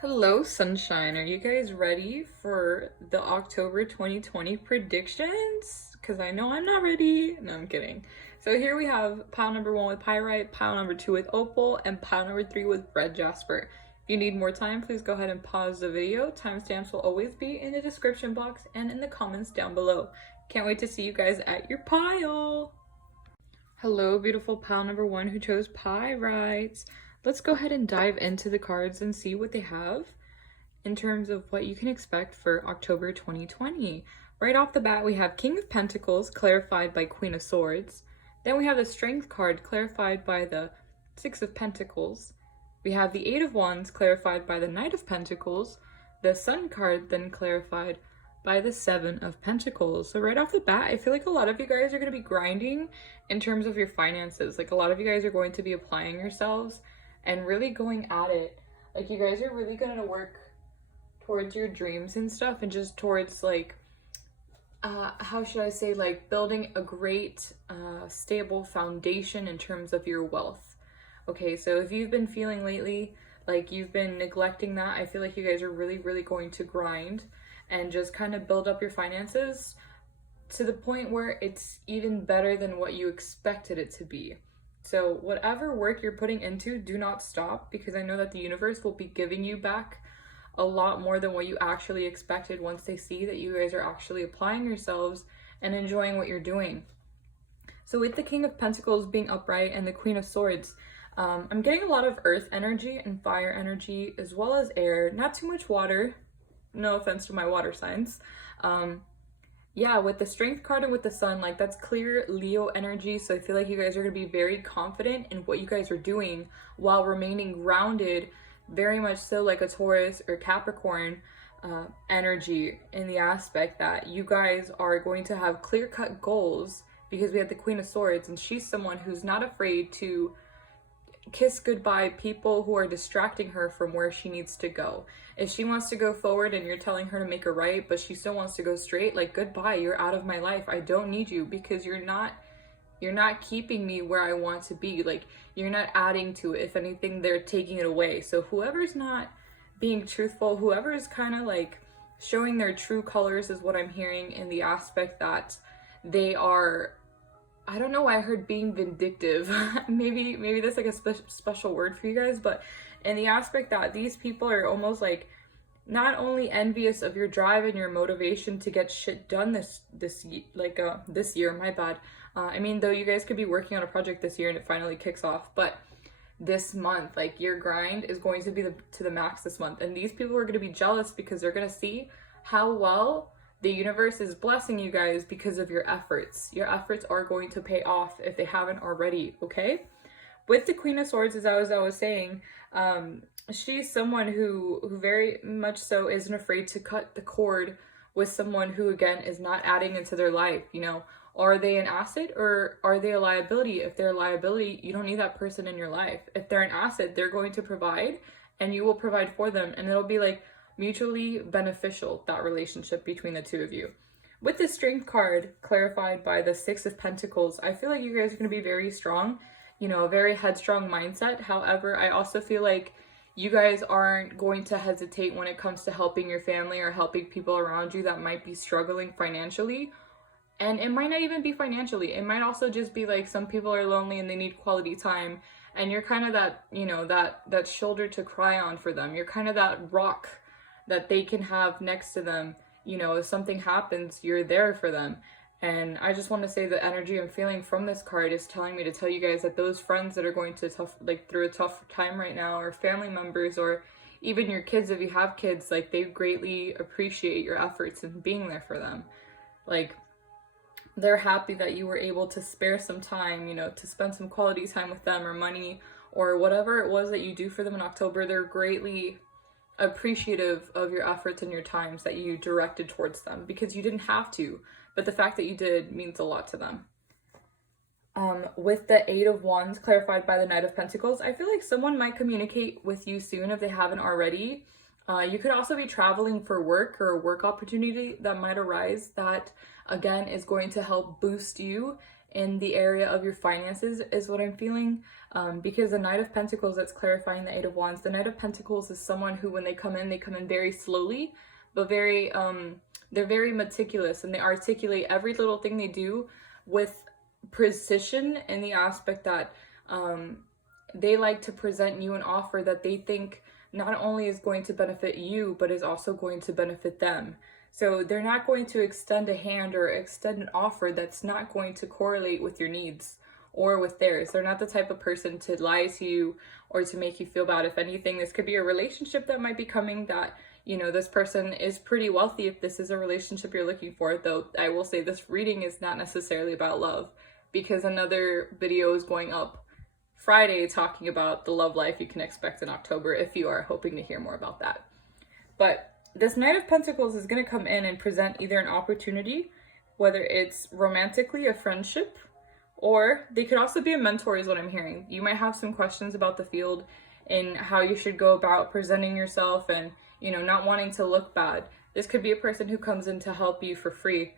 Hello, sunshine. Are you guys ready for the October 2020 predictions? Because I know I'm not ready. No, I'm kidding. So here we have pile number 1 with pyrite, pile number 2 with opal, and pile number 3 with red jasper. If you need more time, please go ahead and pause the video. Timestamps will always be in the description box and in the comments down below. Can't wait to see you guys at your pile. Hello, beautiful pile number 1 who chose pyrite. Let's go ahead and dive into the cards and see what they have in terms of what you can expect for October 2020. Right off the bat, we have King of Pentacles clarified by Queen of Swords. Then we have the Strength card clarified by the Six of Pentacles. We have the Eight of Wands clarified by the Knight of Pentacles. The Sun card then clarified by the Seven of Pentacles. So right off the bat, I feel like a lot of you guys are going to be grinding in terms of your finances. Like a lot of you guys are going to be applying yourselves and really going at it. Like you guys are really going to work towards your dreams and stuff, and just towards like how should I say, like building a great stable foundation in terms of your wealth. Okay, so if you've been feeling lately like you've been neglecting that, I feel like you guys are really going to grind and just kind of build up your finances to the point where it's even better than what you expected it to be. So whatever work you're putting into, do not stop, because I know that the universe will be giving you back a lot more than what you actually expected once they see that you guys are actually applying yourselves and enjoying what you're doing. So with the King of Pentacles being upright and the Queen of Swords, I'm getting a lot of earth energy and fire energy as well as air, not too much water. No offense to my water signs. Yeah, with the Strength card and with the Sun, like that's clear Leo energy. So I feel like you guys are going to be very confident in what you guys are doing while remaining grounded, very much so like a Taurus or Capricorn energy, in the aspect that you guys are going to have clear-cut goals, because we have the Queen of Swords and she's someone who's not afraid to kiss goodbye people who are distracting her from where she needs to go. If she wants to go forward and you're telling her to make a right, but she still wants to go straight, like goodbye, you're out of my life. I don't need you, because you're not keeping me where I want to be. Like you're not adding to it. If anything, they're taking it away. So whoever's not being truthful, whoever is kind of like showing their true colors, is what I'm hearing, in the aspect that they are, I don't know why I heard being vindictive. maybe that's like a special word for you guys, but in the aspect that these people are almost like not only envious of your drive and your motivation to get shit done this year, my bad. I mean, though you guys could be working on a project this year and it finally kicks off, but this month, like your grind is going to be to the max this month, and these people are going to be jealous because they're going to see how well the universe is blessing you guys because of your efforts. Your efforts are going to pay off if they haven't already, okay? With the Queen of Swords, as I was saying, she's someone who very much so isn't afraid to cut the cord with someone who, again, is not adding into their life. You know, are they an asset or are they a liability? If they're a liability, you don't need that person in your life. If they're an asset, they're going to provide and you will provide for them, and it'll be like mutually beneficial, that relationship between the two of you. With the Strength card clarified by the Six of Pentacles, I feel like you guys are going to be very strong, you know, a very headstrong mindset. However, I also feel like you guys aren't going to hesitate when it comes to helping your family or helping people around you that might be struggling financially. And it might not even be financially. It might also just be like some people are lonely and they need quality time, and you're kind of that, you know, that shoulder to cry on for them. You're kind of that rock that they can have next to them. You know, if something happens, you're there for them. And I just want to say the energy I'm feeling from this card is telling me to tell you guys that those friends that are going to through a tough time right now, or family members, or even your kids, if you have kids, like they greatly appreciate your efforts in being there for them. Like they're happy that you were able to spare some time, you know, to spend some quality time with them, or money, or whatever it was that you do for them in October. They're greatly appreciative of your efforts and your times that you directed towards them, because you didn't have to, but the fact that you did means a lot to them. With the Eight of Wands clarified by the Knight of Pentacles, I feel like someone might communicate with you soon if they haven't already. You could also be traveling for work, or a work opportunity that might arise that, again, is going to help boost you in the area of your finances is what I'm feeling. Because the Knight of Pentacles, that's clarifying the Eight of Wands. The Knight of Pentacles is someone who, when they come in very slowly, but very, they're very meticulous, and they articulate every little thing they do with precision, in the aspect that they like to present you an offer that they think not only is going to benefit you, but is also going to benefit them. So they're not going to extend a hand or extend an offer that's not going to correlate with your needs or with theirs. They're not the type of person to lie to you or to make you feel bad. If anything, this could be a relationship that might be coming that, you know, this person is pretty wealthy if this is a relationship you're looking for. Though I will say this reading is not necessarily about love, because another video is going up Friday talking about the love life you can expect in October, if you are hoping to hear more about that. But this Knight of Pentacles is going to come in and present either an opportunity, whether it's romantically a friendship, or they could also be a mentor, is what I'm hearing. You might have some questions about the field and how you should go about presenting yourself and, you know, not wanting to look bad. This could be a person who comes in to help you for free.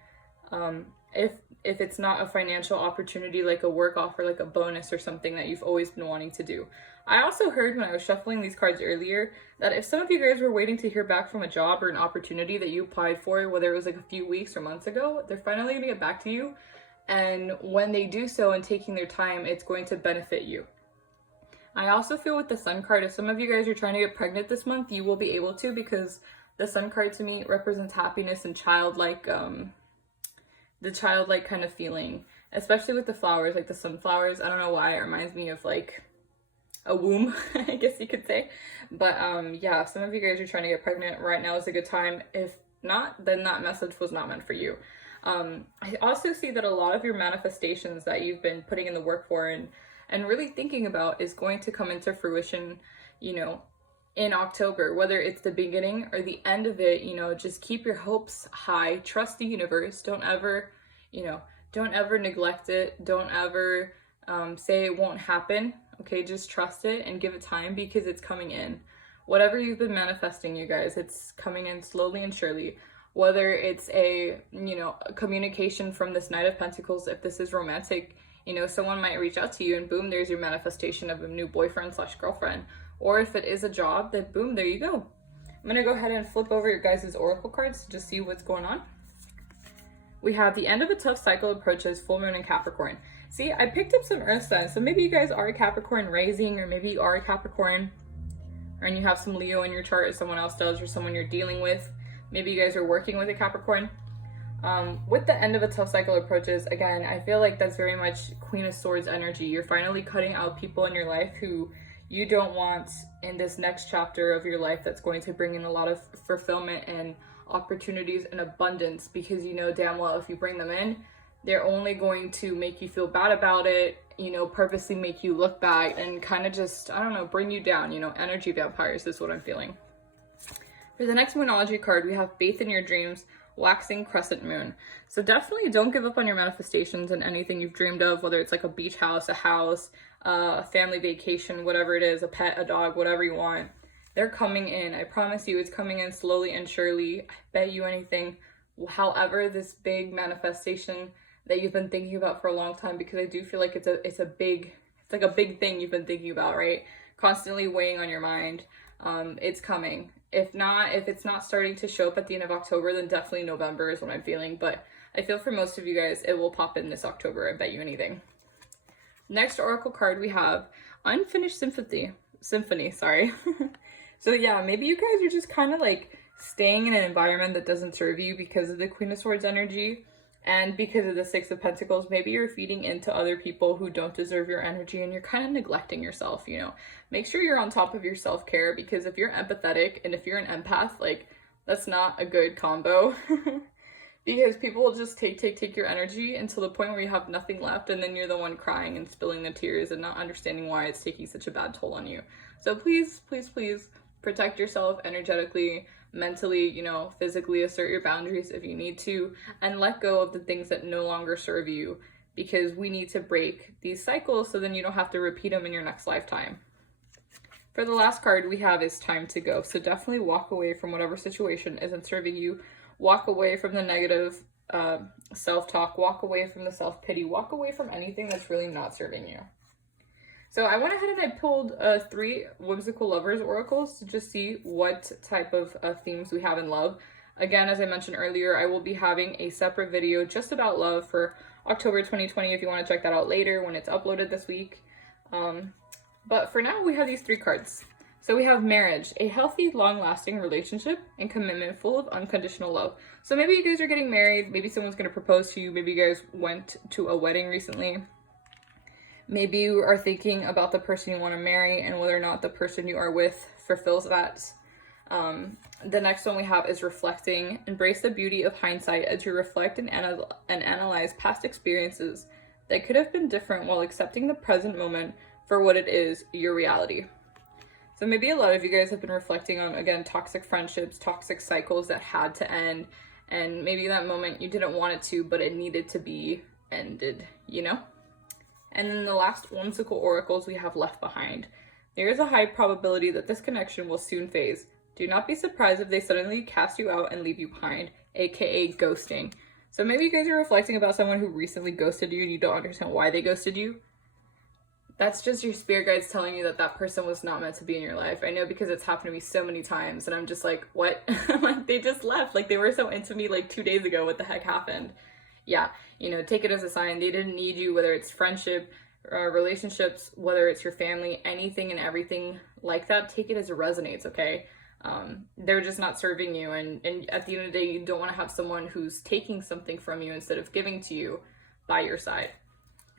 If it's not a financial opportunity, like a work offer, like a bonus or something that you've always been wanting to do. I also heard when I was shuffling these cards earlier that if some of you guys were waiting to hear back from a job or an opportunity that you applied for, whether it was like a few weeks or months ago, they're finally gonna get back to you. And when they do so and taking their time, it's going to benefit you. I also feel with the Sun card, if some of you guys are trying to get pregnant this month, you will be able to, because the Sun card to me represents happiness and childlike, the childlike kind of feeling, especially with the flowers, like the sunflowers. I don't know why, it reminds me of like a womb, I guess you could say. But yeah, if some of you guys are trying to get pregnant, right now is a good time. If not, then that message was not meant for you. I also see that a lot of your manifestations that you've been putting in the work for and really thinking about is going to come into fruition, you know, in October. Whether it's the beginning or the end of it, you know, just keep your hopes high, trust the universe. Don't ever, you know, don't ever neglect it. Don't ever say it won't happen. Okay, just trust it and give it time, because it's coming in. Whatever you've been manifesting, you guys, it's coming in slowly and surely. Whether it's a, you know, a communication from this Knight of Pentacles, if this is romantic, you know, someone might reach out to you and boom, there's your manifestation of a new boyfriend / girlfriend. Or if it is a job, then boom, there you go. I'm gonna go ahead and flip over your guys' oracle cards to just see what's going on. We have the end of a tough cycle approaches, full moon in Capricorn. See, I picked up some earth signs, so maybe you guys are a Capricorn rising, or maybe you are a Capricorn, and you have some Leo in your chart, or someone else does, or someone you're dealing with. Maybe you guys are working with a Capricorn. With the end of a tough cycle approaches, again, I feel like that's very much Queen of Swords energy. You're finally cutting out people in your life who you don't want in this next chapter of your life that's going to bring in a lot of fulfillment and opportunities and abundance, because you know damn well if you bring them in, they're only going to make you feel bad about it, you know, purposely make you look bad and kind of just, I don't know, bring you down, you know, energy vampires is what I'm feeling. For the next Monology card, we have Faith in Your Dreams, Waxing Crescent Moon. So definitely don't give up on your manifestations and anything you've dreamed of, whether it's like a beach house, a family vacation, whatever it is, a pet, a dog, whatever you want. They're coming in. I promise you, it's coming in slowly and surely. I bet you anything. However, this big manifestation that you've been thinking about for a long time, because I do feel like it's like a big thing you've been thinking about, right? Constantly weighing on your mind. It's coming. If it's not starting to show up at the end of October, then definitely November is what I'm feeling. But I feel for most of you guys, it will pop in this October. I bet you anything. Next oracle card we have Unfinished Symphony, sorry. So yeah, maybe you guys are just kind of like staying in an environment that doesn't serve you because of the Queen of Swords energy and because of the Six of Pentacles. Maybe you're feeding into other people who don't deserve your energy and you're kind of neglecting yourself, you know. Make sure you're on top of your self-care, because if you're empathetic and if you're an empath, like, that's not a good combo. Because people will just take your energy until the point where you have nothing left, and then you're the one crying and spilling the tears and not understanding why it's taking such a bad toll on you. So please, please, please protect yourself energetically, mentally, you know, physically. Assert your boundaries if you need to, and let go of the things that no longer serve you, because we need to break these cycles so then you don't have to repeat them in your next lifetime. For the last card we have is Time to Go. So definitely walk away from whatever situation isn't serving you. Walk away from the negative self-talk, walk away from the self-pity, walk away from anything that's really not serving you. So I went ahead and I pulled 3 whimsical lovers oracles to just see what type of themes we have in love. Again, as I mentioned earlier, I will be having a separate video just about love for October 2020 if you want to check that out later when it's uploaded this week. But for now, we have these 3 cards. So we have marriage, a healthy, long-lasting relationship and commitment full of unconditional love. So maybe you guys are getting married, maybe someone's going to propose to you, maybe you guys went to a wedding recently. Maybe you are thinking about the person you want to marry and whether or not the person you are with fulfills that. The next one we have is reflecting. Embrace the beauty of hindsight as you reflect and analyze past experiences that could have been different while accepting the present moment for what it is, your reality. So maybe a lot of you guys have been reflecting on, again, toxic friendships, toxic cycles that had to end, and maybe that moment you didn't want it to, but it needed to be ended, you know? And then the last whimsical oracles we have left behind. There is a high probability that this connection will soon phase. Do not be surprised if they suddenly cast you out and leave you behind, aka ghosting. So maybe you guys are reflecting about someone who recently ghosted you and you don't understand why they ghosted you. That's just your spirit guides telling you that that person was not meant to be in your life. I know because it's happened to me so many times and I'm just like, what? Like, they just left. Like, they were so into me like 2 days ago. What the heck happened? Yeah, you know, take it as a sign. They didn't need you, whether it's friendship, relationships, whether it's your family, anything and everything like that. Take it as it resonates, okay? They're just not serving you. And at the end of the day, you don't want to have someone who's taking something from you instead of giving to you by your side.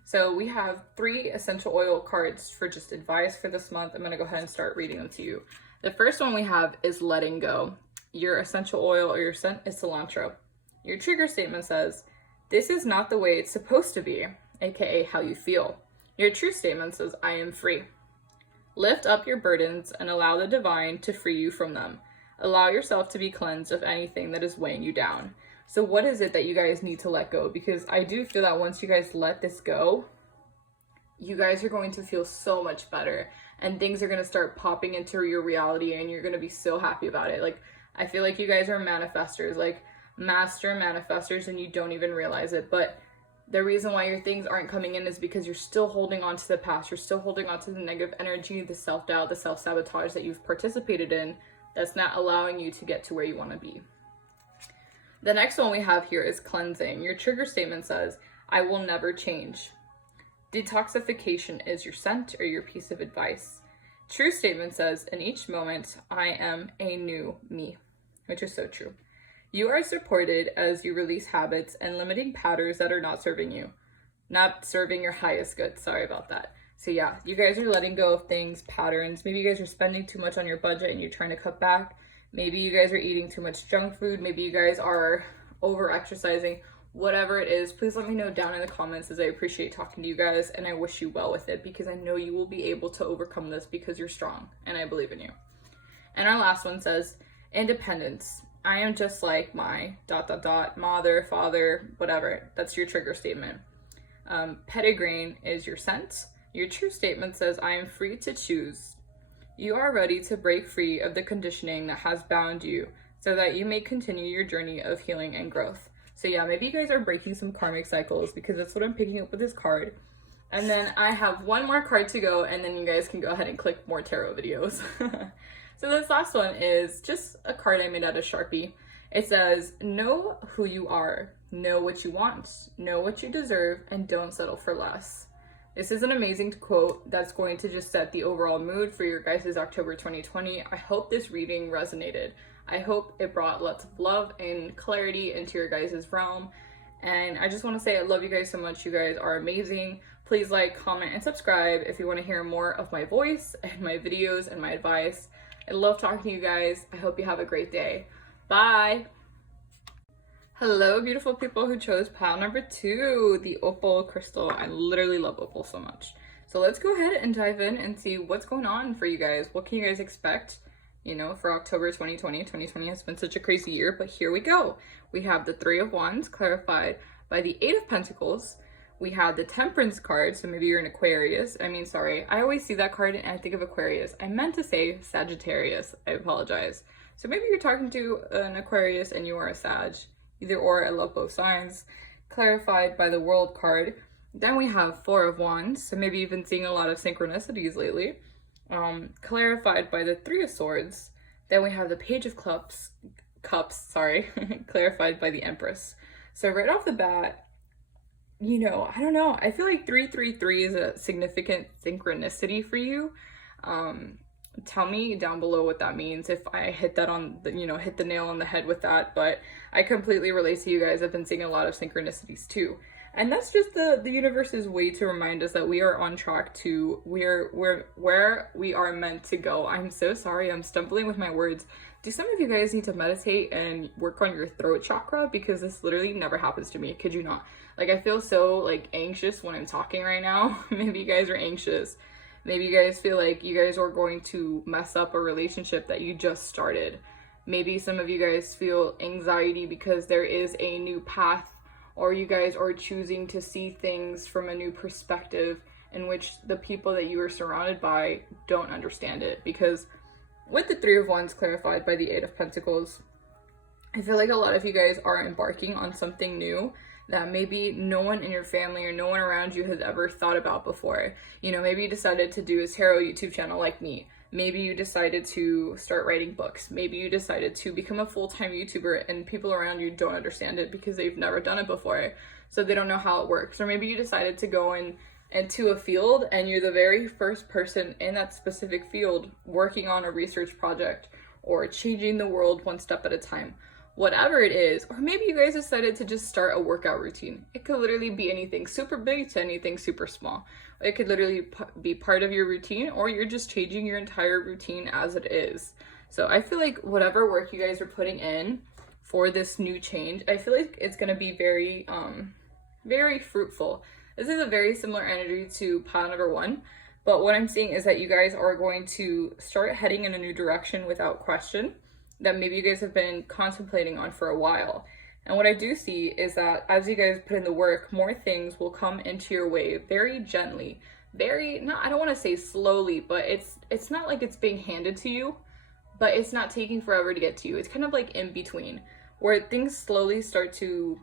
So we have 3 essential oil cards for just advice for this month. I'm going to go ahead and start reading them to you. The first one we have is letting go. Your essential oil or your scent is cilantro. Your trigger statement says, this is not the way it's supposed to be, aka how you feel. Your true statement says, I am free. Lift up your burdens and allow the divine to free you from them. Allow yourself to be cleansed of anything that is weighing you down. So what is it that you guys need to let go? Because I do feel that once you guys let this go, you guys are going to feel so much better and things are going to start popping into your reality and you're going to be so happy about it. Like, I feel like you guys are manifestors, like master manifestors, and you don't even realize it. But the reason why your things aren't coming in is because you're still holding on to the past. You're still holding on to the negative energy, the self-doubt, the self-sabotage that you've participated in that's not allowing you to get to where you want to be. The next one we have here is cleansing. Your trigger statement says, I will never change. Detoxification is your scent or your piece of advice. True statement says, in each moment, I am a new me, which is so true. You are supported as you release habits and limiting patterns that are not serving you. Not serving your highest good. Sorry about that. So yeah, you guys are letting go of things, patterns. Maybe you guys are spending too much on your budget and you're trying to cut back. Maybe you guys are eating too much junk food. Maybe you guys are over exercising. Whatever it is, please let me know down in the comments, as I appreciate talking to you guys and I wish you well with it because I know you will be able to overcome this because you're strong and I believe in you. And our last one says, independence. I am just like my ... mother, father, whatever. That's your trigger statement. Petitgrain is your scent. Your true statement says, I am free to choose. You are ready to break free of the conditioning that has bound you so that you may continue your journey of healing and growth. So yeah, maybe you guys are breaking some karmic cycles because that's what I'm picking up with this card. And then I have one more card to go and then you guys can go ahead and click more tarot videos. So this last one is just a card I made out of Sharpie. It says, know who you are, know what you want, know what you deserve, and don't settle for less. This is an amazing quote that's going to just set the overall mood for your guys' October 2020. I hope this reading resonated. I hope it brought lots of love and clarity into your guys' realm. And I just want to say I love you guys so much. You guys are amazing. Please like, comment, and subscribe if you want to hear more of my voice and my videos and my advice. I love talking to you guys. I hope you have a great day. Bye. Hello, beautiful people who chose pile number 2, the opal crystal. I literally love opal so much. So let's go ahead and dive in and see what's going on for you guys. What can you guys expect, you know, for October 2020? 2020 has been such a crazy year, but here we go. We have the 3 of Wands clarified by the 8 of Pentacles. We have the Temperance card, so maybe you're an Aquarius. I always see that card and I think of Aquarius. I meant to say Sagittarius. I apologize. So maybe you're talking to an Aquarius and you are a Sag. either or, I love both signs, clarified by the World card. Then we have Four of Wands, so maybe you've been seeing a lot of synchronicities lately, clarified by the Three of Swords. Then we have the Page of Cups, clarified by the Empress. So right off the bat, you know, I don't know, I feel like 333 is a significant synchronicity for you. Tell me down below what that means if I hit that on the, you know, hit the nail on the head with that. But I completely relate to you guys. I've been seeing a lot of synchronicities too. And that's just the universe's way to remind us that we are on track to where we are meant to go. I'm so sorry, I'm stumbling with my words. Do some of you guys need to meditate and work on your throat chakra? Because this literally never happens to me, kid you not. Like, I feel so like anxious when I'm talking right now. Maybe you guys are anxious. Maybe you guys feel like you guys are going to mess up a relationship that you just started. Maybe some of you guys feel anxiety because there is a new path, or you guys are choosing to see things from a new perspective in which the people that you are surrounded by don't understand it. Because with the Three of Wands clarified by the Eight of Pentacles, I feel like a lot of you guys are embarking on something new that maybe no one in your family or no one around you has ever thought about before. You know, maybe you decided to do a tarot YouTube channel like me. Maybe you decided to start writing books. Maybe you decided to become a full-time YouTuber and people around you don't understand it because they've never done it before, so they don't know how it works. Or maybe you decided to go into a field and you're the very first person in that specific field working on a research project or changing the world one step at a time. Whatever it is, or maybe you guys decided to just start a workout routine. It could literally be anything super big to anything super small. It could literally be part of your routine, or you're just changing your entire routine as it is. So I feel like whatever work you guys are putting in for this new change, I feel like it's going to be very, very fruitful. This is a very similar energy to pile number one, but what I'm seeing is that you guys are going to start heading in a new direction without question, that maybe you guys have been contemplating on for a while. And what I do see is that as you guys put in the work, more things will come into your way very gently, I don't want to say slowly, but it's not like it's being handed to you, but it's not taking forever to get to you. It's kind of like in between, where things slowly start to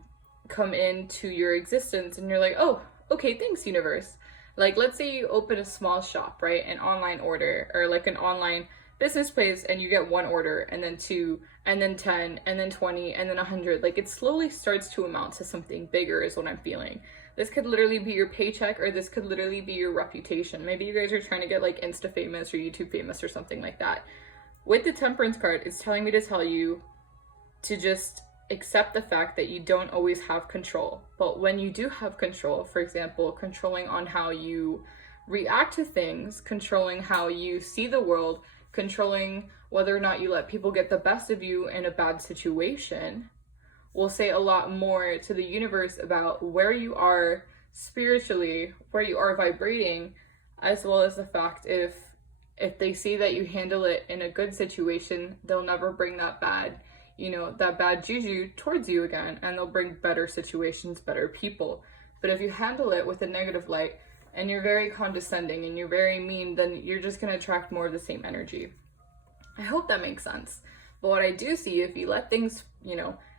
come into your existence and you're like, oh, okay, thanks universe. Like, let's say you open a small shop, right? An online order, or like an online business place, and you get one order, and then 2, and then 10, and then 20, and then 100. Like, it slowly starts to amount to something bigger is what I'm feeling. This could literally be your paycheck, or this could literally be your reputation. Maybe you guys are trying to get like insta famous or YouTube famous or something like that. With the Temperance card, it's telling me to tell you to just accept the fact that you don't always have control. But when you do have control, for example, controlling on how you react to things, controlling how you see the world, controlling whether or not you let people get the best of you in a bad situation, will say a lot more to the universe about where you are spiritually, where you are vibrating, as well as the fact if they see that you handle it in a good situation, they'll never bring that bad juju towards you again, and they'll bring better situations, better people. But if you handle it with a negative light, and you're very condescending and you're very mean, then you're just going to attract more of the same energy. I hope that makes sense. But what I do see, if you let things,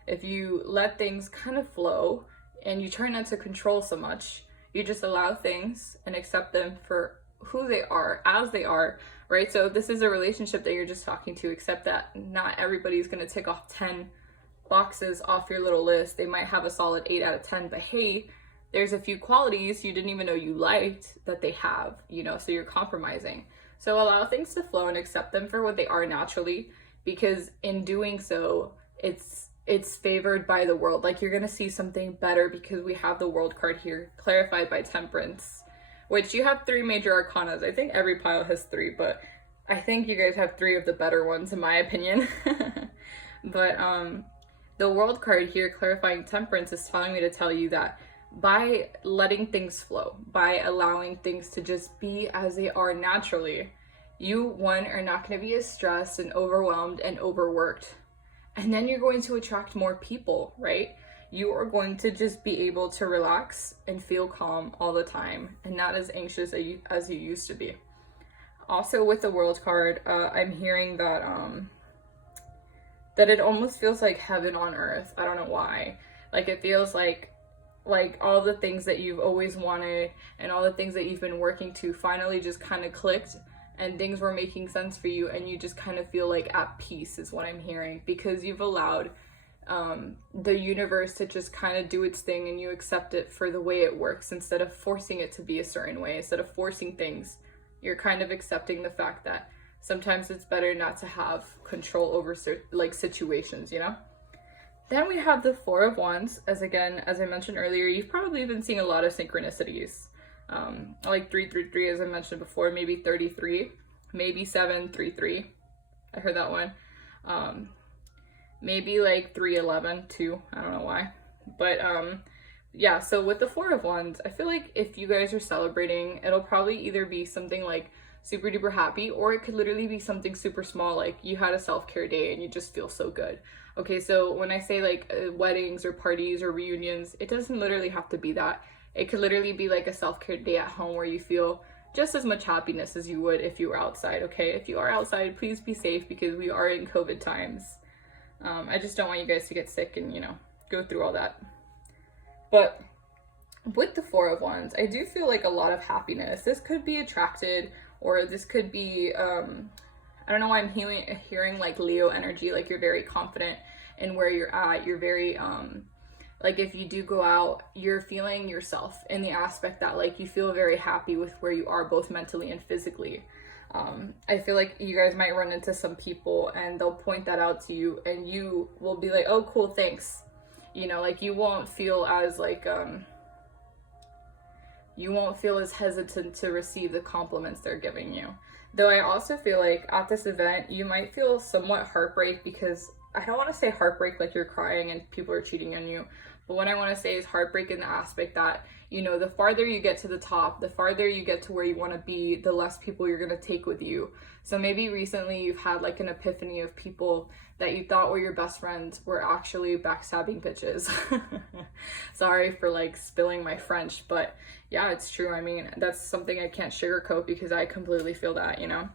if you let things kind of flow and you try not to control so much, you just allow things and accept them for who they are, as they are, right? So if this is a relationship that you're just talking to, accept that not everybody's going to tick off 10 boxes off your little list. They might have a solid 8 out of 10, but hey, there's a few qualities you didn't even know you liked that they have, so you're compromising. So allow things to flow and accept them for what they are naturally, because in doing so, it's favored by the world. Like, you're going to see something better because we have the World card here, clarified by Temperance, which you have 3 major arcanas. I think every pile has 3, but I think you guys have 3 of the better ones in my opinion. But the World card here, clarifying Temperance, is telling me to tell you that by letting things flow, by allowing things to just be as they are naturally, you, one, are not going to be as stressed and overwhelmed and overworked. And then you're going to attract more people, right? You are going to just be able to relax and feel calm all the time and not as anxious as you used to be. Also with the World card, I'm hearing that that it almost feels like heaven on earth. I don't know why. Like, it feels like all the things that you've always wanted and all the things that you've been working to finally just kind of clicked, and things were making sense for you, and you just kind of feel like at peace is what I'm hearing, because you've allowed the universe to just kind of do its thing, and you accept it for the way it works instead of forcing it to be a certain way. Instead of forcing things, you're kind of accepting the fact that sometimes it's better not to have control over like situations, you know? Then we have the Four of Wands. As I mentioned earlier, you've probably been seeing a lot of synchronicities. Like 333, as I mentioned before, maybe 33, maybe 733. I heard that one. Maybe like 311 too. I don't know why. But yeah, so with the Four of Wands, I feel like if you guys are celebrating, it'll probably either be something like super duper happy, or it could literally be something super small, like you had a self-care day and you just feel so good. Okay, so when I say like weddings or parties or reunions, it doesn't literally have to be that. It could literally be like a self-care day at home where you feel just as much happiness as you would if you were outside, okay? If you are outside, please be safe, because we are in COVID times. I just don't want you guys to get sick and, you know, go through all that. But with the Four of Wands, I do feel like a lot of happiness. This could be attracted, or this could be, I don't know why I'm hearing like Leo energy, like you're very confident in where you're at. You're very, like if you do go out, you're feeling yourself in the aspect that like you feel very happy with where you are, both mentally and physically. I feel like you guys might run into some people and they'll point that out to you, and you will be like, oh, cool, thanks. You know, like you won't feel as like, you won't feel as hesitant to receive the compliments they're giving you. Though I also feel like at this event, you might feel somewhat heartbreak, because I don't want to say heartbreak like you're crying and people are cheating on you. But what I want to say is heartbreak in the aspect that, you know, the farther you get to the top, the farther you get to where you want to be, the less people you're going to take with you. So maybe recently you've had like an epiphany of people that you thought were your best friends were actually backstabbing bitches. Sorry for like spilling my French, but yeah, it's true. I mean, that's something I can't sugarcoat, because I completely feel that, you know?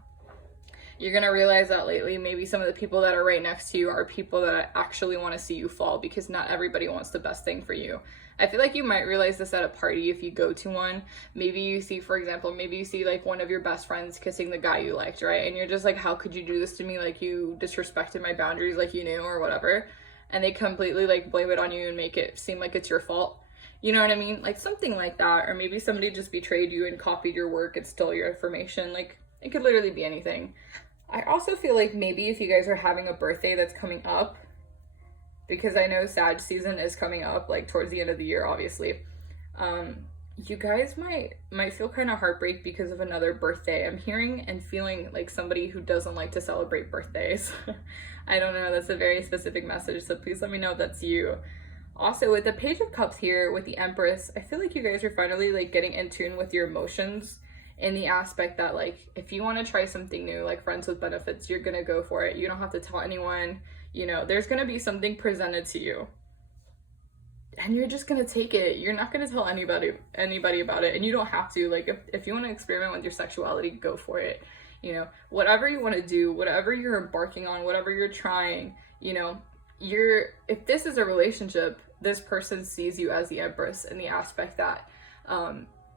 You're going to realize that lately, maybe some of the people that are right next to you are people that actually want to see you fall, because not everybody wants the best thing for you. I feel like you might realize this at a party if you go to one. Maybe you see, for example, maybe you see like one of your best friends kissing the guy you liked, right? And you're just like, how could you do this to me? Like, you disrespected my boundaries, like you knew, or whatever. And they completely like blame it on you and make it seem like it's your fault. You know what I mean? Like something like that. Or maybe somebody just betrayed you and copied your work and stole your information. Like, it could literally be anything. I also feel like maybe if you guys are having a birthday that's coming up, because I know Sag season is coming up, like towards the end of the year, obviously, you guys might feel kind of heartbreak because of another birthday. I'm hearing and feeling like somebody who doesn't like to celebrate birthdays. I don't know, that's a very specific message, so please let me know if that's you. Also, with the Page of Cups here, with the Empress, I feel like you guys are finally like getting in tune with your emotions, in the aspect that like, if you want to try something new, like friends with benefits, you're gonna go for it. You don't have to tell anyone, you know, there's gonna be something presented to you, and you're just gonna take it. You're not gonna tell anybody about it, and you don't have to. Like, if you want to experiment with your sexuality, go for it. You know, whatever you want to do, whatever you're embarking on, whatever you're trying, you know, if this is a relationship, this person sees you as the Empress, in the aspect that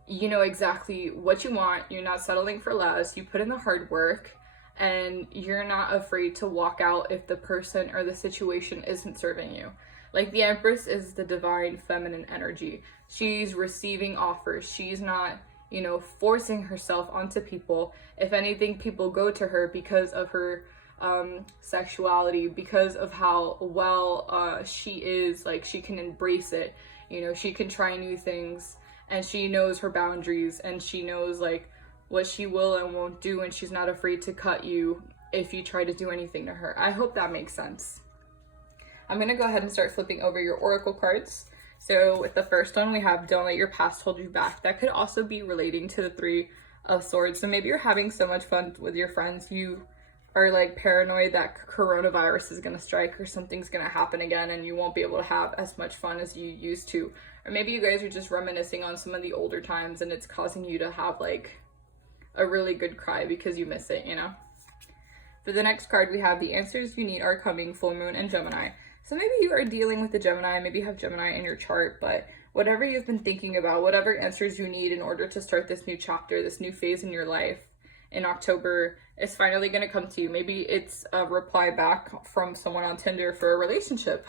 you know exactly what you want. You're not settling for less. You put in the hard work, and you're not afraid to walk out if the person or the situation isn't serving you. Like, the Empress is the divine feminine energy. She's receiving offers. She's not, you know, forcing herself onto people. If anything, people go to her because of her sexuality, because of how well she is. Like, she can embrace it. You know, she can try new things, and she knows her boundaries, and she knows like what she will and won't do, and she's not afraid to cut you if you try to do anything to her. I hope that makes sense. I'm gonna go ahead and start flipping over your oracle cards. So with the first one, we have don't let your past hold you back. That could also be relating to the Three of Swords. So maybe you're having so much fun with your friends, you are like paranoid that coronavirus is gonna strike or something's gonna happen again, and you won't be able to have as much fun as you used to. Or maybe you guys are just reminiscing on some of the older times, and it's causing you to have like a really good cry because you miss it, you know? For the next card, we have the answers you need are coming, full moon and Gemini. So maybe you are dealing with the Gemini, maybe you have Gemini in your chart, but whatever you've been thinking about, whatever answers you need in order to start this new chapter, this new phase in your life in October, is finally going to come to you. Maybe it's a reply back from someone on Tinder for a relationship.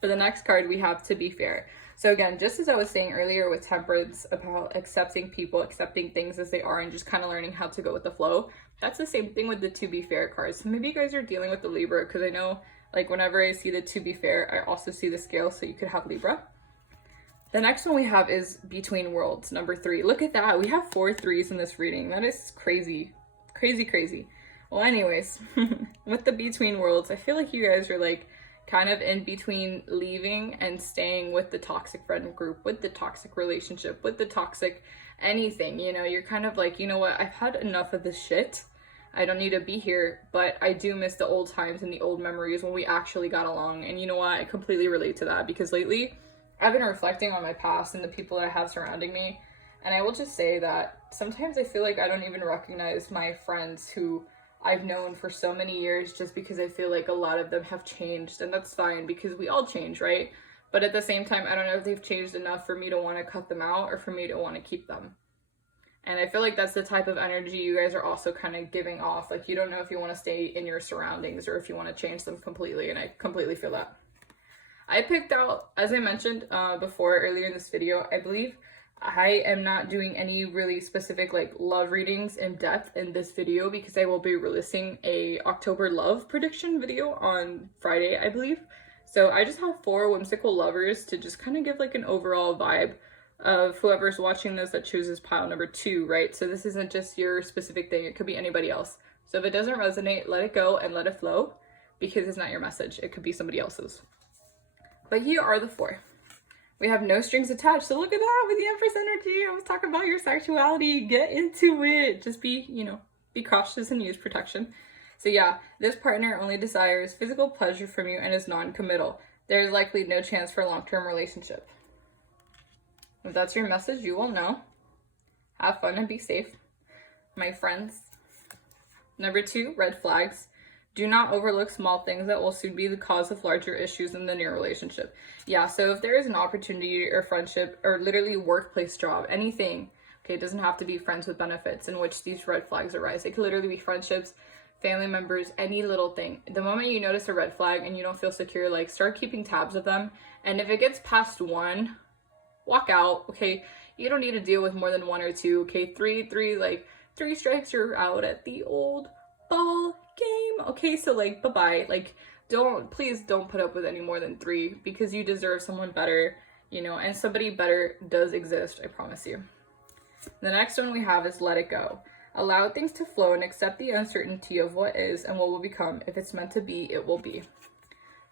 For the next card, we have to be fair. So again, just as I was saying earlier with Temperance about accepting people, accepting things as they are, and just kind of learning how to go with the flow, that's the same thing with the to be fair cards. So maybe you guys are dealing with the Libra, because I know like whenever I see the to be fair, I also see the scale, so you could have Libra. The next one we have is Between Worlds, number 3. Look at that. We have 4 3s in this reading. That is crazy. Crazy, crazy. Well, anyways, with the Between Worlds, I feel like you guys are like kind of in between leaving and staying with the toxic friend group, with the toxic relationship, with the toxic anything. You know, you're kind of like, you know what, I've had enough of this shit. I don't need to be here, but I do miss the old times and the old memories when we actually got along. And you know what, I completely relate to that, because lately I've been reflecting on my past and the people that I have surrounding me. And I will just say that sometimes I feel like I don't even recognize my friends who I've known for so many years, just because I feel like a lot of them have changed, and that's fine because we all change, right? But at the same time, I don't know if they've changed enough for me to want to cut them out or for me to want to keep them. And I feel like that's the type of energy you guys are also kind of giving off. Like, you don't know if you want to stay in your surroundings or if you want to change them completely, and I completely feel that. I picked out, as I mentioned before earlier in this video, I believe I am not doing any really specific like love readings in depth in this video, because I will be releasing a October love prediction video on Friday, I believe. So I just have 4 whimsical lovers to just kind of give like an overall vibe of whoever's watching this that chooses pile number 2, right? So this isn't just your specific thing, it could be anybody else. So if it doesn't resonate, let it go and let it flow, because it's not your message, it could be somebody else's. But here are the 4. We have no strings attached. So look at that with the Empress energy. I was talking about your sexuality. Get into it. Just be, you know, be cautious and use protection. So yeah, this partner only desires physical pleasure from you and is non-committal. There is likely no chance for a long-term relationship. If that's your message, you will know. Have fun and be safe, my friends. Number 2, red flags. Do not overlook small things that will soon be the cause of larger issues in the near relationship. Yeah, so if there is an opportunity or friendship or literally workplace job, anything, okay, it doesn't have to be friends with benefits in which these red flags arise. It could literally be friendships, family members, any little thing. The moment you notice a red flag and you don't feel secure, like start keeping tabs of them. And if it gets past 1, walk out, okay? You don't need to deal with more than 1 or 2, okay? 3 strikes, you're out at the old ball game. Okay, so like bye-bye. Like please don't put up with any more than 3, because you deserve someone better, you know, and somebody better does exist, I promise you. The next one we have is let it go. Allow things to flow and accept the uncertainty of what is and what will become. If it's meant to be, it will be.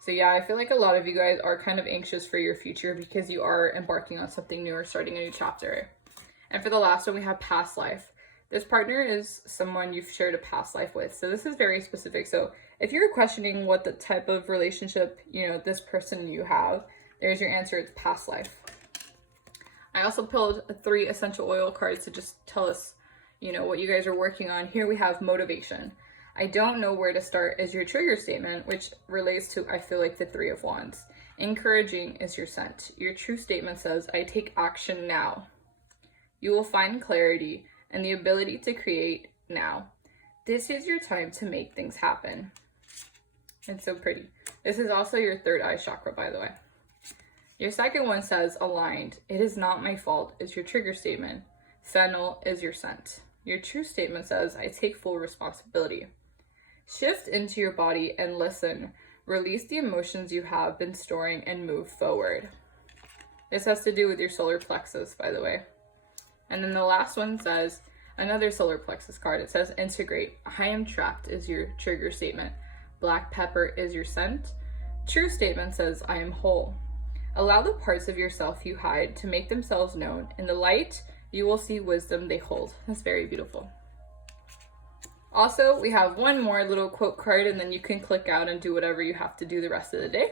So yeah, I feel like a lot of you guys are kind of anxious for your future because you are embarking on something new or starting a new chapter. And for the last one, we have past life. This partner is someone you've shared a past life with. So this is very specific. So if you're questioning what the type of relationship, you know, this person you have, there's your answer. It's past life. I also pulled 3 essential oil cards to just tell us, you know, what you guys are working on. Here we have motivation. I don't know where to start is your trigger statement, which relates to, I feel like, the 3 of Wands. Encouraging is your scent. Your true statement says, I take action now. You will find clarity and the ability to create now. This is your time to make things happen. It's so pretty. This is also your 3rd eye chakra, by the way. Your second one says aligned. It is not my fault is your trigger statement. Fennel is your scent. Your true statement says, I take full responsibility. Shift into your body and listen. Release the emotions you have been storing and move forward. This has to do with your solar plexus, by the way. And then the last one says, another solar plexus card. It says integrate. I am trapped is your trigger statement. Black pepper is your scent. True statement says, I am whole. Allow the parts of yourself you hide to make themselves known. In the light, you will see wisdom they hold. That's very beautiful. Also, we have one more little quote card, and then you can click out and do whatever you have to do the rest of the day.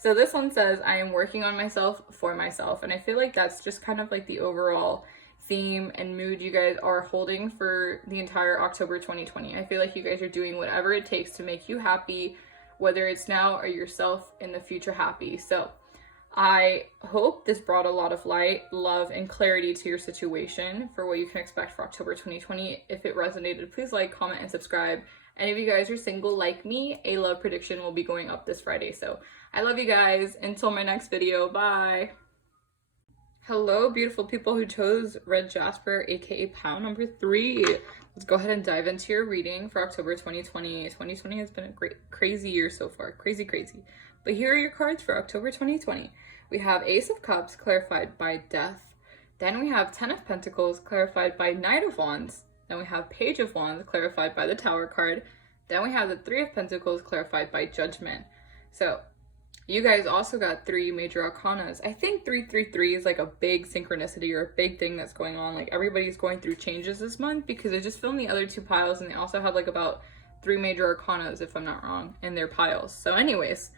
So this one says, I am working on myself for myself. And I feel like that's just kind of like the overall theme and mood you guys are holding for the entire October 2020. I feel like you guys are doing whatever it takes to make you happy, whether it's now or yourself in the future happy. So I hope this brought a lot of light, love, and clarity to your situation for what you can expect for October 2020. If it resonated, please like, comment, and subscribe. And if you guys are single like me, a love prediction will be going up this Friday. So I love you guys. Until my next video, bye. Hello, beautiful people who chose Red Jasper, aka pile number 3. Let's go ahead and dive into your reading for October 2020. 2020 has been a great, crazy year so far. Crazy. But here are your cards for October 2020. We have Ace of Cups, clarified by Death. Then we have 10 of Pentacles, clarified by Knight of Wands. Then we have Page of Wands, clarified by the Tower card. Then we have the 3 of Pentacles, clarified by Judgment. So you guys also got 3 major arcanas. I think 333 is like a big synchronicity or a big thing that's going on. Like everybody's going through changes this month because I just filmed the other 2 piles and they also have like about 3 major arcanas, if I'm not wrong, in their piles. So anyways,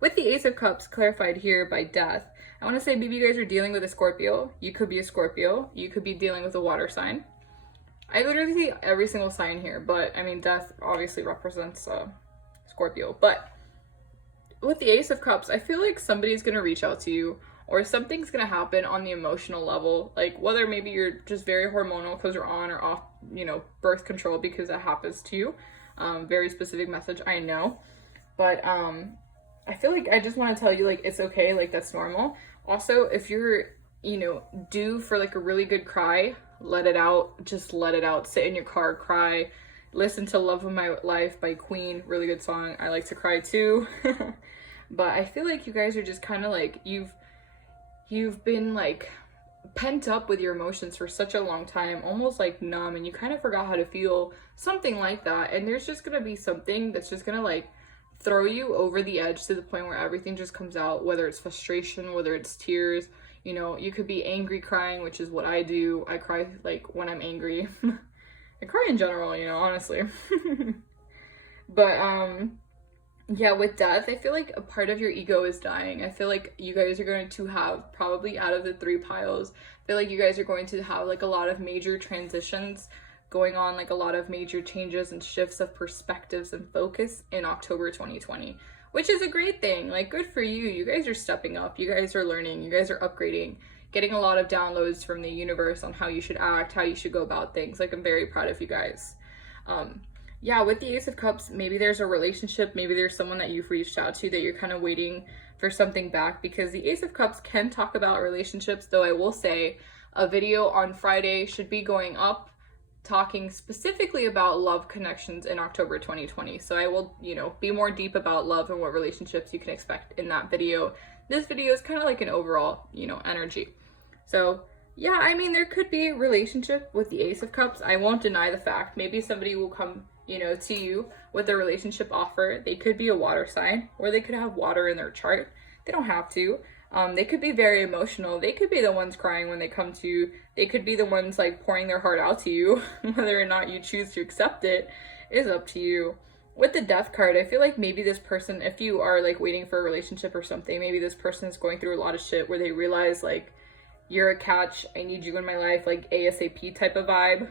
with the Ace of Cups clarified here by Death, I want to say maybe you guys are dealing with a Scorpio. You could be a Scorpio. You could be dealing with a water sign. I literally see every single sign here, but I mean, Death obviously represents Scorpio. But with the Ace of Cups, I feel like somebody's going to reach out to you or something's going to happen on the emotional level. Like whether maybe you're just very hormonal because you're on or off, you know, birth control because that happens to you. Very specific message, I know. But I feel like I just want to tell you, like, it's okay, like, that's normal. Also, if you're, you know, due for, like, a really good cry, let it out. Just let it out. Sit in your car, cry. Listen to Love of My Life by Queen. Really good song. I like to cry, too. But I feel like you guys are just kind of, like, you've been, like, pent up with your emotions for such a long time, almost, like, numb, and you kind of forgot how to feel, something like that. And there's just going to be something that's just going to, like, throw you over the edge to the point where everything just comes out, whether it's frustration, whether it's tears. You know, you could be angry crying, which is what I do. I cry like when I'm angry. I cry in general, you know, honestly. But yeah, with Death, I feel like a part of your ego is dying. I feel like you guys are going to have, probably out of the 3 piles, I feel like you guys are going to have like a lot of major transitions going on, like a lot of major changes and shifts of perspectives and focus in October 2020, which is a great thing. Like, good for you. You guys are stepping up. You guys are learning. You guys are upgrading, getting a lot of downloads from the universe on how you should act, how you should go about things. Like, I'm very proud of you guys. Yeah, with the Ace of Cups, maybe there's a relationship, maybe there's someone that you've reached out to that you're kind of waiting for something back, because the Ace of Cups can talk about relationships, though I will say a video on Friday should be going up talking specifically about love connections in October 2020. So I will, you know, be more deep about love and what relationships you can expect in that video. This video is kind of like an overall, you know, energy. So yeah, I mean, there could be a relationship with the Ace of Cups. I won't deny the fact. Maybe somebody will come, you know, to you with a relationship offer. They could be a water sign, or they could have water in their chart. They don't have to. They could be very emotional. They could be the ones crying when they come to you. They could be the ones like pouring their heart out to you. Whether or not you choose to accept it is up to you. With the Death card, I feel like maybe this person, if you are like waiting for a relationship or something, maybe this person is going through a lot of shit where they realize like, you're a catch, I need you in my life, like ASAP type of vibe.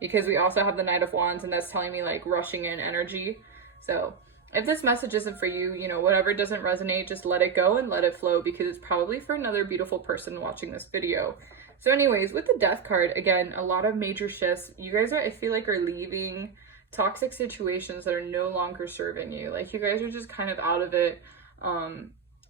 Because we also have the Knight of Wands, and that's telling me like rushing in energy. So if this message isn't for you, you know, whatever doesn't resonate, just let it go and let it flow, because it's probably for another beautiful person watching this video. So anyways, with the Death card, again, a lot of major shifts. You guys are, I feel like, are leaving toxic situations that are no longer serving you. Like, you guys are just kind of out of it,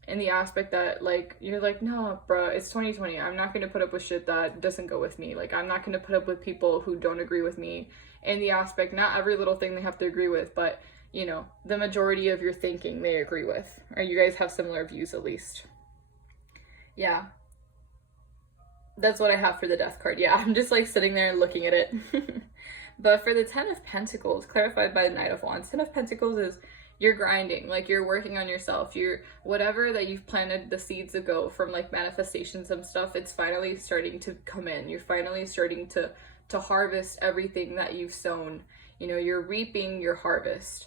in the aspect that, like, you're like, no, bruh, it's 2020. I'm not going to put up with shit that doesn't go with me. Like, I'm not going to put up with people who don't agree with me. In the aspect, not every little thing they have to agree with, but you know, the majority of your thinking they agree with, or you guys have similar views at least. Yeah. That's what I have for the Death card. Yeah, I'm just like sitting there looking at it. But for the 10 of Pentacles, clarified by the Knight of Wands, 10 of Pentacles is you're grinding, like you're working on yourself. You're, whatever that you've planted the seeds ago from like manifestations and stuff, it's finally starting to come in. You're finally starting to harvest everything that you've sown. You know, you're reaping your harvest.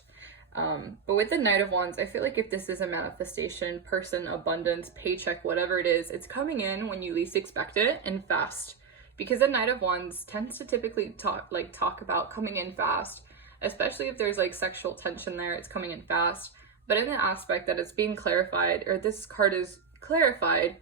But with the Knight of Wands, I feel like if this is a manifestation, person, abundance, paycheck, whatever it is, it's coming in when you least expect it and fast. because the Knight of Wands tends to typically talk about coming in fast, especially if there's like sexual tension there. It's coming in fast, but in the aspect that it's being clarified, or this card is clarified,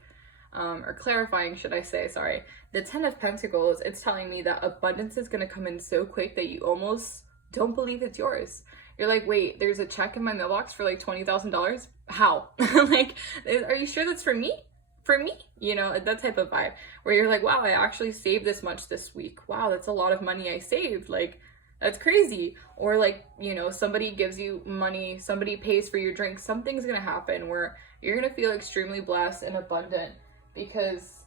or clarifying, should I say, sorry. The Ten of Pentacles, it's telling me that abundance is going to come in so quick that you almost don't believe it's yours. You're like, wait, there's a check in my mailbox for like $20,000? How? Like, are you sure that's for me? For me? You know, that type of vibe where you're like, wow, I actually saved this much this week. Wow, that's a lot of money I saved. Like, that's crazy. Or like, you know, somebody gives you money, somebody pays for your drink. Something's going to happen where you're going to feel extremely blessed and abundant because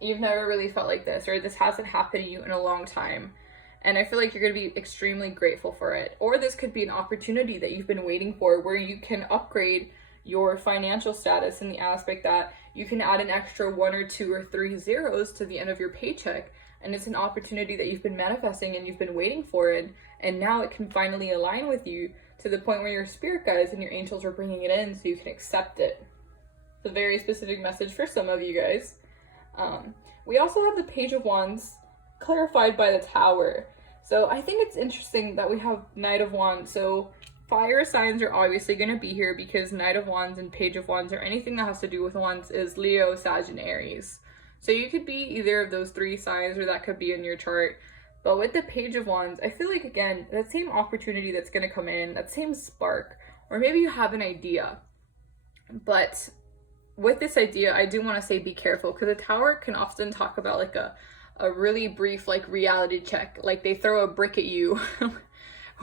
you've never really felt like this, or this hasn't happened to you in a long time. And I feel like you're going to be extremely grateful for it. Or this could be an opportunity that you've been waiting for where you can upgrade your financial status in the aspect that you can add an extra 1 or 2 or 3 zeros to the end of your paycheck. And it's an opportunity that you've been manifesting and you've been waiting for it. And now it can finally align with you to the point where your spirit guides and your angels are bringing it in so you can accept it. It's a very specific message for some of you guys. We also have the Page of Wands clarified by the Tower. So I think it's interesting that we have Knight of Wands. So fire signs are obviously going to be here because Knight of Wands and Page of Wands, or anything that has to do with wands, is Leo, Sag, and Aries. So you could be either of those 3 signs, or that could be in your chart. But with the Page of Wands, I feel like, again, that same opportunity that's going to come in, that same spark, or maybe you have an idea. But with this idea, I do want to say be careful, because the Tower can often talk about like a really brief like reality check. Like they throw a brick at you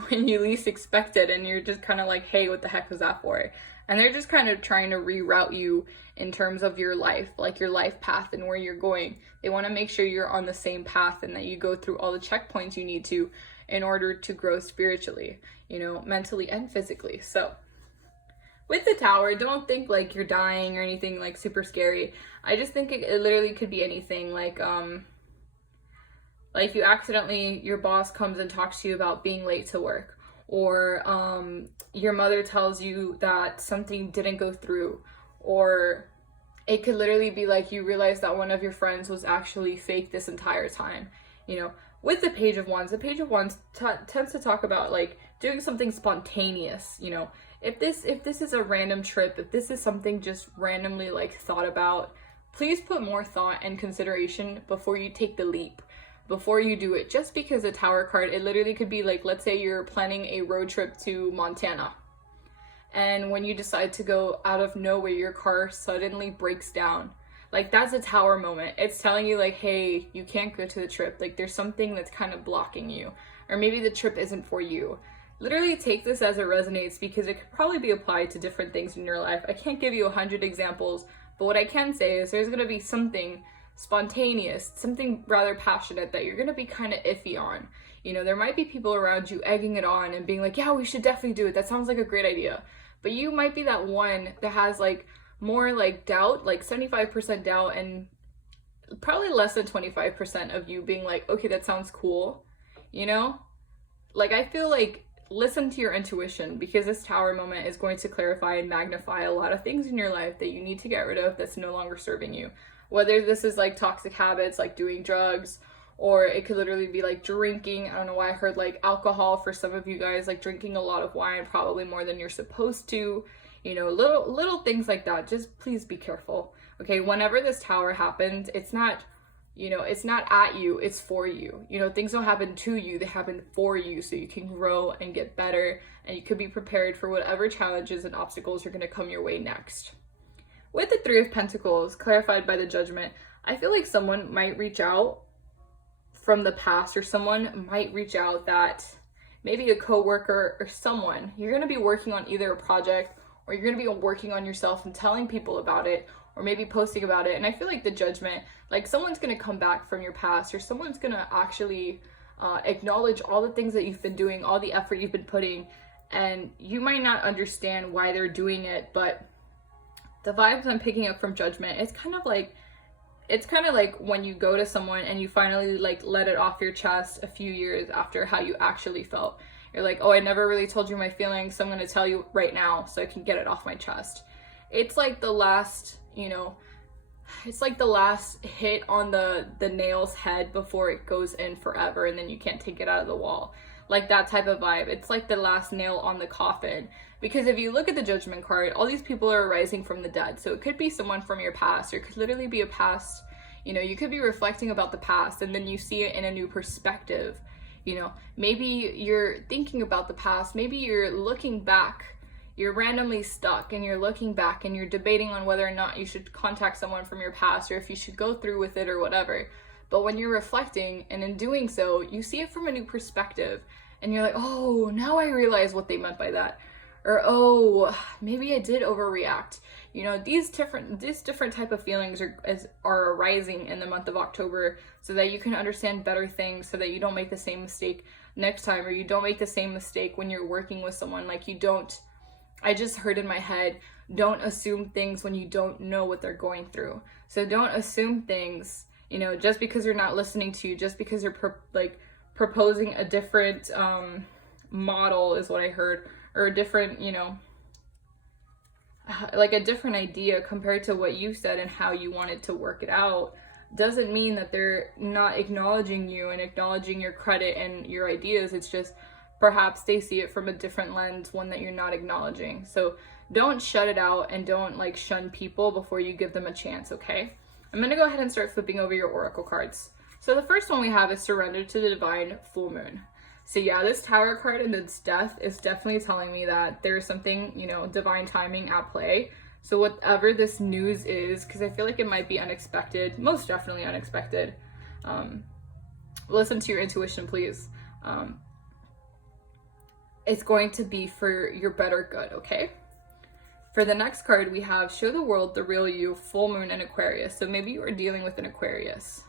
when you least expect it, and you're just kind of like, hey, what the heck was that for? And they're just kind of trying to reroute you in terms of your life, like your life path and where you're going. They want to make sure you're on the same path and that you go through all the checkpoints you need to in order to grow spiritually, you know, mentally and physically. So with the Tower, don't think like you're dying or anything like super scary. I just think it literally could be anything like you accidentally, your boss comes and talks to you about being late to work, or your mother tells you that something didn't go through, or it could literally be like you realize that one of your friends was actually fake this entire time. You know, with the Page of Wands, the Page of Wands tends to talk about like doing something spontaneous. You know, if this is a random trip, if this is something just randomly like thought about, please put more thought and consideration before you take the leap, before you do it. Just because the Tower card, it literally could be like, let's say you're planning a road trip to Montana, and when you decide to go, out of nowhere your car suddenly breaks down. Like, that's a Tower moment. It's telling you like, hey, you can't go to the trip. Like, there's something that's kind of blocking you, or maybe the trip isn't for you. Literally take this as it resonates, because it could probably be applied to different things in your life. I can't give you 100 examples, but what I can say is there's going to be something spontaneous, something rather passionate that you're going to be kind of iffy on. You know, there might be people around you egging it on and being like, yeah, we should definitely do it. That sounds like a great idea. But you might be that one that has like more like doubt, like 75% doubt, and probably less than 25% of you being like, okay, that sounds cool. You know, like, I feel like listen to your intuition, because this Tower moment is going to clarify and magnify a lot of things in your life that you need to get rid of that's no longer serving you. Whether this is like toxic habits, like doing drugs, or it could literally be like drinking. I don't know why I heard like alcohol for some of you guys, like drinking a lot of wine, probably more than you're supposed to, you know, little things like that. Just please be careful. Okay, whenever this Tower happens, it's not, you know, it's not at you, it's for you. You know, things don't happen to you, they happen for you, so you can grow and get better, and you could be prepared for whatever challenges and obstacles are going to come your way next. With the 3 of Pentacles, clarified by the Judgment, I feel like someone might reach out from the past, or someone might reach out that maybe a coworker or someone. You're going to be working on either a project, or you're going to be working on yourself and telling people about it, or maybe posting about it. And I feel like the Judgment, like someone's going to come back from your past, or someone's going to actually acknowledge all the things that you've been doing, all the effort you've been putting, and you might not understand why they're doing it, but the vibes I'm picking up from Judgment, it's kind of like when you go to someone and you finally like let it off your chest a few years after how you actually felt. You're like, oh, I never really told you my feelings, so I'm going to tell you right now so I can get it off my chest. It's like the last, you know, it's like the last hit on the nail's head before it goes in forever and then you can't take it out of the wall. Like that type of vibe. It's like the last nail on the coffin. Because if you look at the Judgment card, all these people are rising from the dead. So it could be someone from your past, or it could literally be a past, you know, you could be reflecting about the past and then you see it in a new perspective. You know, maybe you're thinking about the past, maybe you're looking back, you're randomly stuck and you're looking back and you're debating on whether or not you should contact someone from your past or if you should go through with it or whatever. But when you're reflecting and in doing so, you see it from a new perspective and you're like, oh, now I realize what they meant by that. Or, oh, maybe I did overreact. You know, these different type of feelings are arising in the month of October so that you can understand better things, so that you don't make the same mistake next time, or you don't make the same mistake when you're working with someone. Like, you don't, I just heard in my head, don't assume things when you don't know what they're going through. So don't assume things, you know, just because they're not listening to you, just because they're proposing a different model is what I heard, or a different, you know, like a different idea compared to what you said and how you wanted to work it out, doesn't mean that they're not acknowledging you and acknowledging your credit and your ideas. It's just perhaps they see it from a different lens, one that you're not acknowledging. So don't shut it out and don't like shun people before you give them a chance, okay? I'm going to go ahead and start flipping over your oracle cards. So the first one we have is Surrender to the Divine Full Moon. So yeah, this Tower card and its death is definitely telling me that there's something, you know, divine timing at play. So whatever this news is, because I feel like it might be unexpected, most definitely unexpected. Listen to your intuition, please. It's going to be for your better good, okay? For the next card, we have Show the World the Real You, Full Moon in Aquarius. So maybe you are dealing with an Aquarius.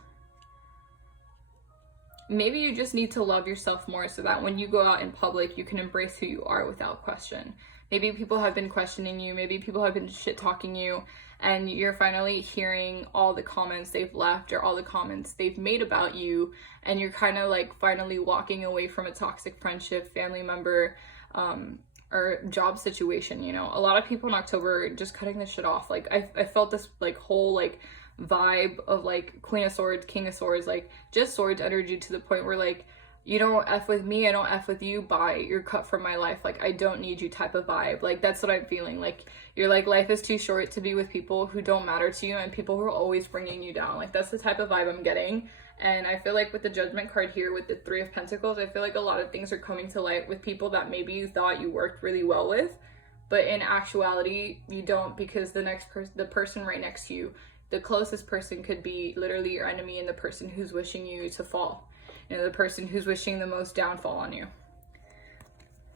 Maybe you just need to love yourself more so that when you go out in public, you can embrace who you are without question. Maybe people have been questioning you, maybe people have been shit-talking you, and you're finally hearing all the comments they've left or all the comments they've made about you, and you're kind of like finally walking away from a toxic friendship, family member, or job situation, you know. A lot of people in October are just cutting this shit off. Like, I felt this like whole like vibe of like Queen of Swords, King of Swords, like just swords energy, to the point where like, you don't F with me, I don't F with you, bye, you're cut from my life, like I don't need you type of vibe. Like that's what I'm feeling. Like you're like, life is too short to be with people who don't matter to you and people who are always bringing you down. Like that's the type of vibe I'm getting. And I feel like with the Judgment card here with the Three of Pentacles, I feel like a lot of things are coming to light with people that maybe you thought you worked really well with, but in actuality you don't, because the person right next to you, the closest person, could be literally your enemy and the person who's wishing you to fall. You know, the person who's wishing the most downfall on you.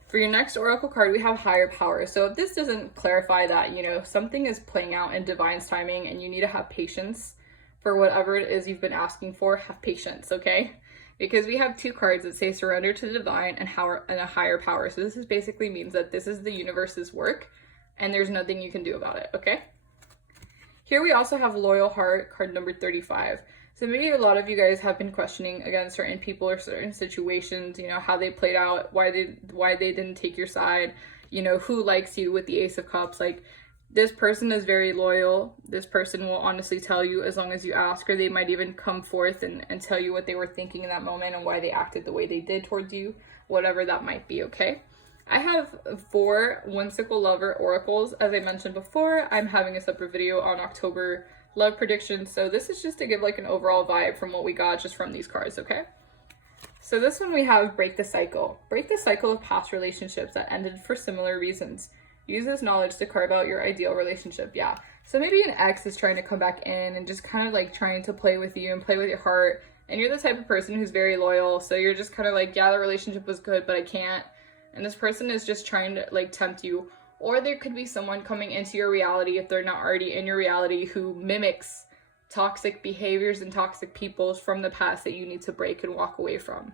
For your next oracle card, we have Higher Power. So if this doesn't clarify that, you know, something is playing out in divine's timing and you need to have patience for whatever it is you've been asking for, have patience, okay? Because we have two cards that say Surrender to the Divine and a Higher Power. So this basically means that this is the universe's work and there's nothing you can do about it, okay? Here we also have Loyal Heart, card number 35. So maybe a lot of you guys have been questioning again certain people or certain situations, you know, how they played out, why they didn't take your side, you know, who likes you with the Ace of Cups. Like, this person is very loyal. This person will honestly tell you as long as you ask, or they might even come forth and tell you what they were thinking in that moment and why they acted the way they did towards you, whatever that might be, okay? I have 4 Whimsical Lover oracles. As I mentioned before, I'm having a separate video on October love predictions, so this is just to give like an overall vibe from what we got just from these cards, okay? So this one we have Break the Cycle. Break the cycle of past relationships that ended for similar reasons. Use this knowledge to carve out your ideal relationship. Yeah, so maybe an ex is trying to come back in and just kind of like trying to play with you and play with your heart, and you're the type of person who's very loyal, so you're just kind of like, yeah, the relationship was good, but I can't. And this person is just trying to like tempt you. Or there could be someone coming into your reality, if they're not already in your reality, who mimics toxic behaviors and toxic peoples from the past that you need to break and walk away from.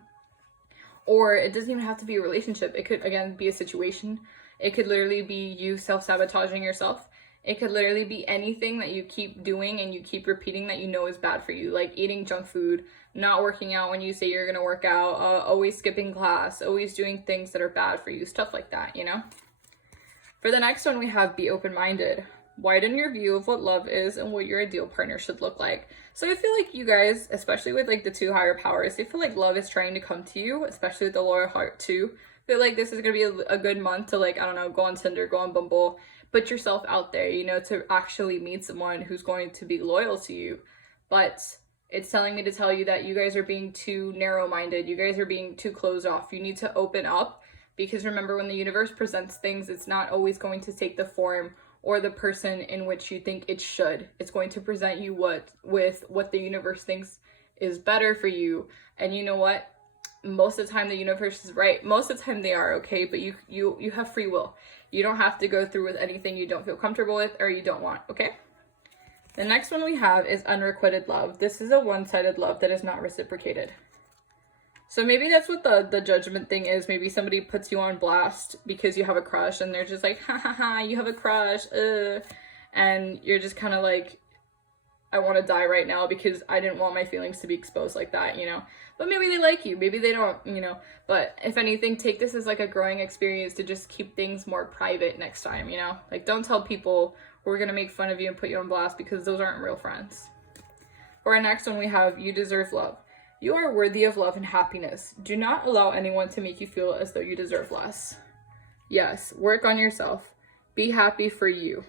Or it doesn't even have to be a relationship. It could, again, be a situation. It could literally be you self-sabotaging yourself. It could literally be anything that you keep doing and you keep repeating that you know is bad for you, like eating junk food, not working out when you say you're going to work out, always skipping class, always doing things that are bad for you, stuff like that, you know? For the next one, we have Be Open-Minded. Widen your view of what love is and what your ideal partner should look like. So I feel like you guys, especially with like the 2 higher powers, I feel like love is trying to come to you, especially with the loyal heart too. I feel like this is going to be a good month to, like, I don't know, go on Tinder, go on Bumble, put yourself out there, you know, to actually meet someone who's going to be loyal to you. But it's telling me to tell you that you guys are being too narrow-minded. You guys are being too closed off. You need to open up, because remember, when the universe presents things, it's not always going to take the form or the person in which you think it should. It's going to present you with what the universe thinks is better for you. And you know what? Most of the time the universe is right. Most of the time they are, okay? But you have free will. You don't have to go through with anything you don't feel comfortable with or you don't want, okay? The next one we have is unrequited love. This is a one-sided love that is not reciprocated. So maybe that's what the judgment thing is. Maybe somebody puts you on blast because you have a crush and they're just like, ha ha ha, you have a crush, and you're just kind of like, I want to die right now because I didn't want my feelings to be exposed like that, you know? But maybe they like you, maybe they don't, you know? But if anything, take this as like a growing experience to just keep things more private next time, you know? Like, don't tell people we're going to make fun of you and put you on blast, because those aren't real friends. For our next one, we have you deserve love. You are worthy of love and happiness. Do not allow anyone to make you feel as though you deserve less. Yes, work on yourself. Be happy for you.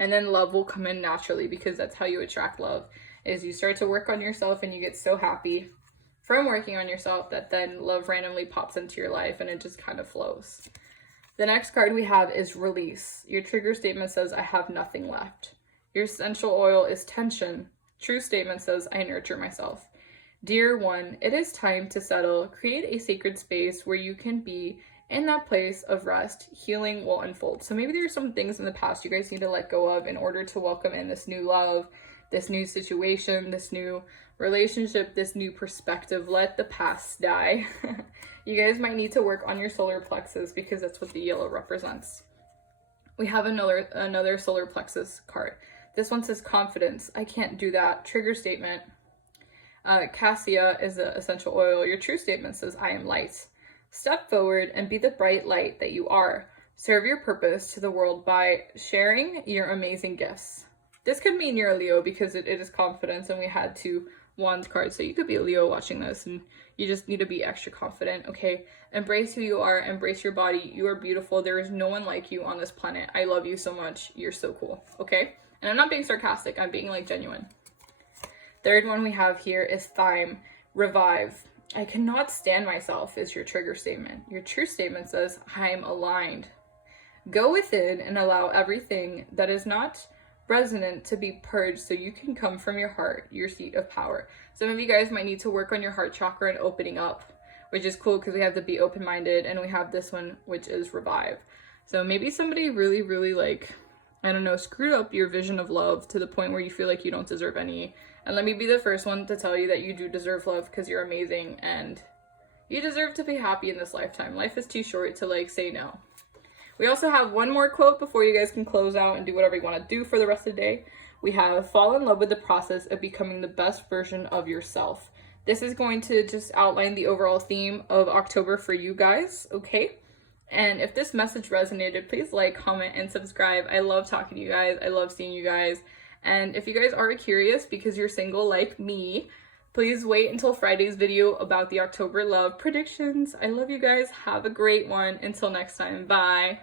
And then love will come in naturally, because that's how you attract love, is you start to work on yourself and you get so happy from working on yourself that then love randomly pops into your life and it just kind of flows. The next card we have is release. Your trigger statement says, I have nothing left. Your essential oil is tension. True statement says, I nurture myself. Dear one, it is time to settle. Create a sacred space where you can be in that place of rest. Healing will unfold. So maybe there's some things in the past you guys need to let go of in order to welcome in this new love, this new situation, this new relationship, this new perspective. Let the past die. You guys might need to work on your solar plexus, because that's what the yellow represents. We have another solar plexus card. This one says confidence. I can't do that. Trigger statement. Cassia is the essential oil. Your true statement says, I am light. Step forward and be the bright light that you are. Serve your purpose to the world by sharing your amazing gifts. This could mean you're a Leo, because it is confidence, and we had 2 wands cards. So you could be a Leo watching this, and you just need to be extra confident, okay? Embrace who you are. Embrace your body. You are beautiful. There is no one like you on this planet. I love you so much. You're so cool, okay? And I'm not being sarcastic. I'm being, like, genuine. Third one we have here is thyme, revive. I cannot stand myself is your trigger statement. Your true statement says, I'm aligned. Go within and allow everything that is not resonant to be purged, so you can come from your heart, your seat of power. Some of you guys might need to work on your heart chakra and opening up, which is cool, because we have to be open-minded, and we have this one, which is revive. So maybe somebody really, really, like, I don't know, screwed up your vision of love to the point where you feel like you don't deserve any. And let me be the first one to tell you that you do deserve love, because you're amazing and you deserve to be happy in this lifetime. Life is too short to, like, say no. We also have one more quote before you guys can close out and do whatever you want to do for the rest of the day. We have, fall in love with the process of becoming the best version of yourself. This is going to just outline the overall theme of October for you guys, okay? And if this message resonated, please like, comment, and subscribe. I love talking to you guys. I love seeing you guys. And if you guys are curious because you're single like me, please wait until Friday's video about the October love predictions. I love you guys. Have a great one. Until next time. Bye.